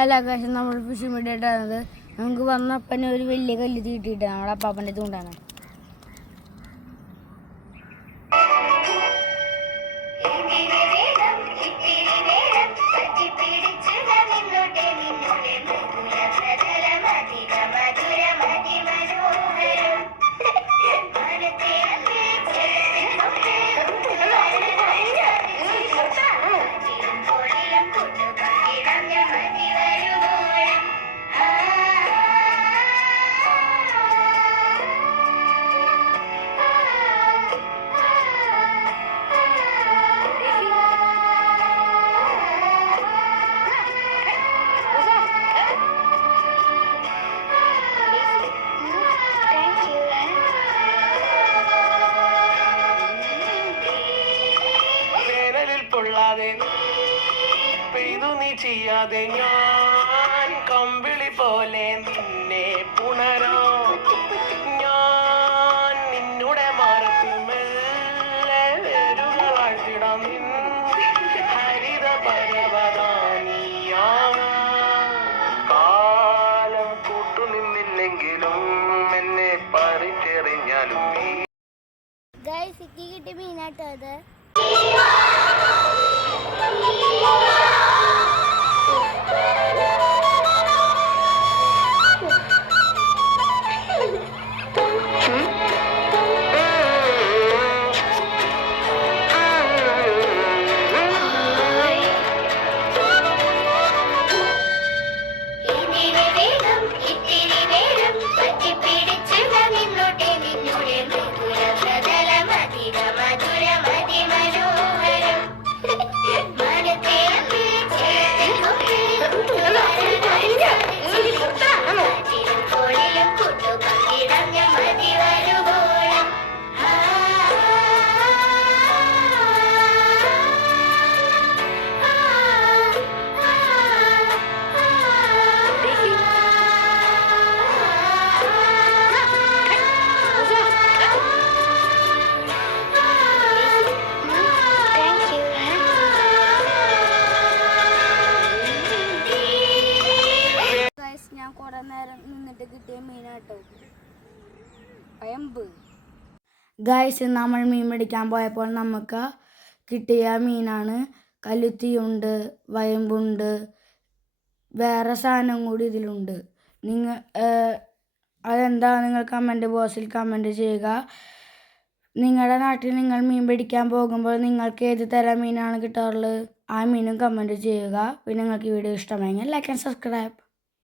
ആകാശം നമ്മൾ ഫിഷ് മീഡിയായിട്ടാണത്. നമുക്ക് വന്നപ്പനെ ഒരു വലിയ കല്ല് തീട്ടിയിട്ട് നമ്മുടെ അപ്പാപ്പൻ്റെ തൂണ്ടാണ്. പെയ്തു നീ ചെയ്യാതെ ഞാൻ കമ്പിളി പോലെ നിന്നെ പുണരോ. ഞാൻ നിന്നുടെ മരത്തിൽ മെല്ലെ വേരുകളാഴ്ത്തിടാം. ഹരിത പരവതാനിയാം. കാലം കൂട്ടുനിന്നില്ലെങ്കിലും എന്നെ പറിച്ചെറിഞ്ഞാലും കിട്ടിയ മീനാട്ടോ അത്. ഞാൻ കുറെ നേരം നിന്നിട്ട് കിട്ടിയ മീനാട്ടോ പയമ്പ്. ഗൈസ് നമ്മൾ മീൻ പിടിക്കാൻ പോയപ്പോൾ നമുക്ക് കിട്ടിയ മീനാണ്. കലുത്തിയുണ്ട്, വയമ്പുണ്ട്, വേറെ സാധനം കൂടി ഇതിലുണ്ട്. അതെന്താ നിങ്ങൾ കമൻറ്റ് ബോക്സിൽ കമൻറ്റ് ചെയ്യുക. നിങ്ങളുടെ നാട്ടിൽ നിങ്ങൾ മീൻ പിടിക്കാൻ പോകുമ്പോൾ നിങ്ങൾക്ക് ഏത് തരം മീനാണ് കിട്ടാറുള്ളത്? ആ മീനും കമൻറ്റ് ചെയ്യുക. പിന്നെ നിങ്ങൾക്ക് ഈ വീഡിയോ ഇഷ്ടമായെങ്കിൽ ലൈക്ക് ആൻഡ് സബ്സ്ക്രൈബ്.